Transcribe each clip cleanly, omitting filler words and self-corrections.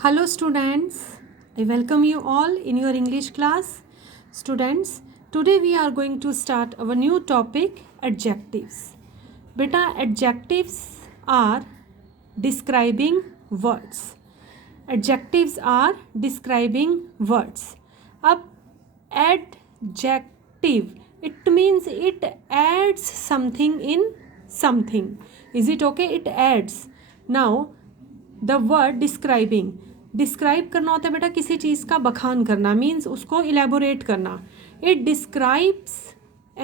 Hello students, I welcome you all in your English class. Students, today we are going to start our new topic, adjectives. Beta, adjectives are describing words. Adjectives are describing words. अब adjective, it means it adds something in something. Is it okay? It adds. Now the word describing, describe करना होता है बेटा किसी चीज़ का बखान करना, means उसको इलेबोरेट करना. It describes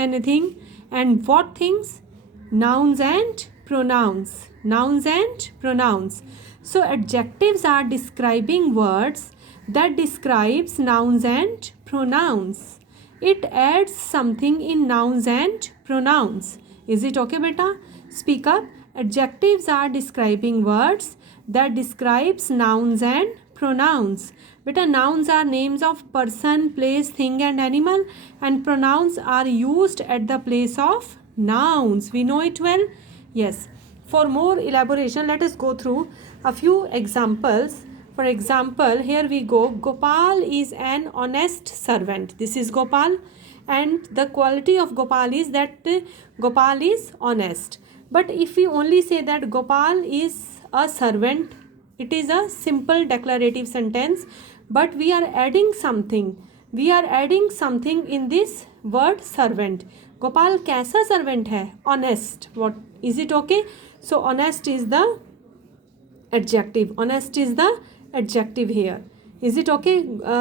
anything and what things, nouns and pronouns, nouns and pronouns. So adjectives are describing words that describes nouns and pronouns. It adds something in nouns and pronouns. Is it okay beta? Speak up. Adjectives are describing words that describes nouns and pronouns. Beta, nouns are names of person, place, thing and animal, and pronouns are used at the place of nouns. We know it well? Yes. For more elaboration, let us go through a few examples. For example, here we go. Gopal is an honest servant. This is Gopal, and the quality of Gopal is that Gopal is honest. But if we only say that Gopal is a servant, it is a simple declarative sentence, but we are adding something. We are adding something in this word servant. Gopal कैसा servant है? Honest. What is it okay? So honest is the adjective. Honest is the adjective here. Is it okay?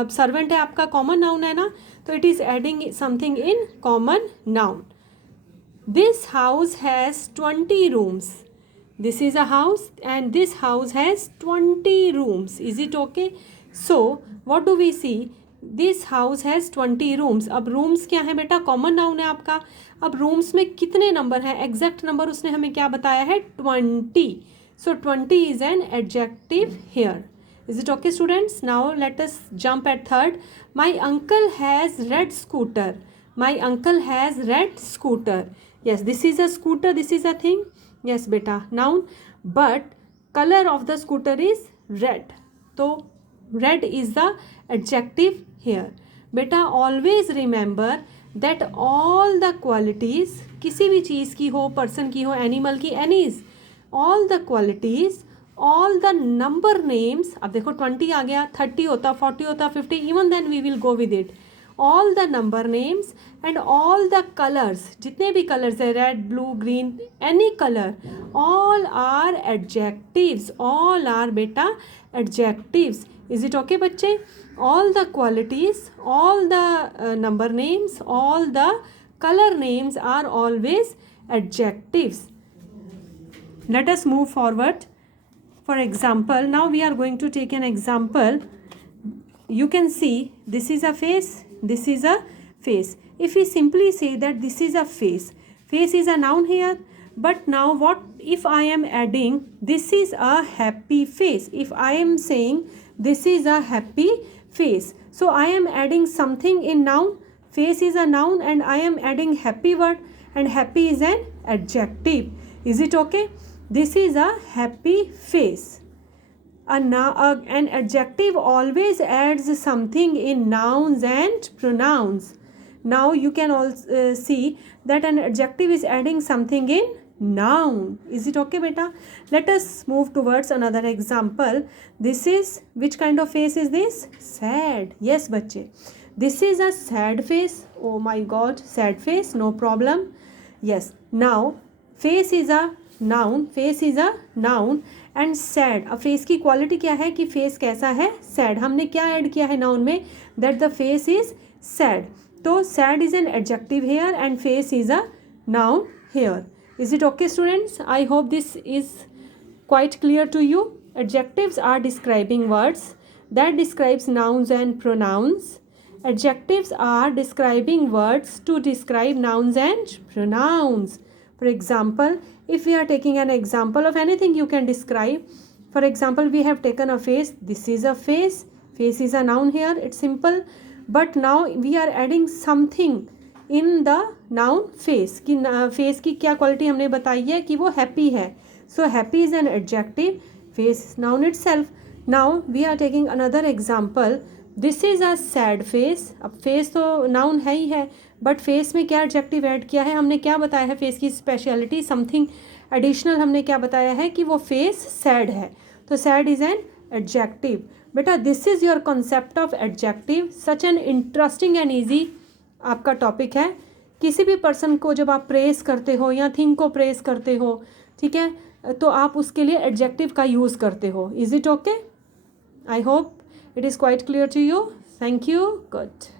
Servant है आपका common noun है ना, तो it is adding something in common noun. This house has 20 rooms. This is a house and this house has 20 rooms. Is it okay? So what do we see? This house has 20 rooms. अब rooms क्या है बेटा? Common noun है आपका. अब rooms में कितने number हैं? Exact number उसने हमें क्या बताया है? 20. So 20 is an adjective here. Is it okay students? Now let us jump at third. My uncle has red scooter. My uncle has red scooter. Yes, this is a scooter. This is a thing. Yes beta, noun. But color of the scooter is red. So red is the adjective here. Beta, always remember that all the qualities, किसी भी चीज़ की हो, person की हो, animal की, any's, all the qualities, all the number names. अब देखो 20 आ गया, 30 होता, 40 होता, 50, even then we will go with it. All the number names and all the colors, जितने भी colors है, red, blue, green, any color, all are adjectives. All are beta adjectives. Is it okay बच्चे? All the qualities, all the number names, all the color names are always adjectives. Let us move forward. For example, now we are going to take an example. You can see this is a face, this is a face. If we simply say that this is a face, face is a noun here. But now what if I am adding this is a happy face? If I am saying this is a happy face, so I am adding something in noun. Face is a noun and I am adding happy word, and happy is an adjective. Is it okay? This is a happy face. An adjective always adds something in nouns and pronouns. Now you can also see that an adjective is adding something in noun. Is it okay beta? Let us move towards another example. This is, which kind of face is this? Sad. Yes bachche, this is a sad face. Oh my god, sad face, no problem. Yes. Now face is a noun, face is a noun and sad. अब face की quality क्या है कि face कैसा है? sad. हमने क्या add किया है noun में? that the face is sad. तो sad is an adjective here and face is a noun here. Is it okay students? I hope this is quite clear to you. Adjectives are describing words that describes nouns and pronouns. Adjectives are describing words to describe nouns and pronouns. For example, if we are taking an example of anything you can describe. For example, we have taken a face. This is a face. Face is a noun here. It's simple. But now we are adding something in the noun face. कि face की क्या quality हमने बताई है कि वो happy है. So happy is an adjective. Face is noun itself. Now we are taking another example, this is a sad face. अब फेस तो नाउन है ही है, बट फेस में क्या एडजेक्टिव ऐड किया है हमने, क्या बताया है फेस की स्पेशलिटी, समथिंग एडिशनल हमने क्या बताया है कि वो फेस सैड है, तो सैड इज़ एन एडजेक्टिव। बेटा this is your concept of adjective, such an interesting and easy आपका टॉपिक है। किसी भी पर्सन को जब आप प्रेस करते हो या थिंग को प्रेस करते हो, ठीक है, तो आप उसके लिए एडजेक्टिव का यूज़ करते हो। Is it okay? I hope it is quite clear to you. Thank you. Good.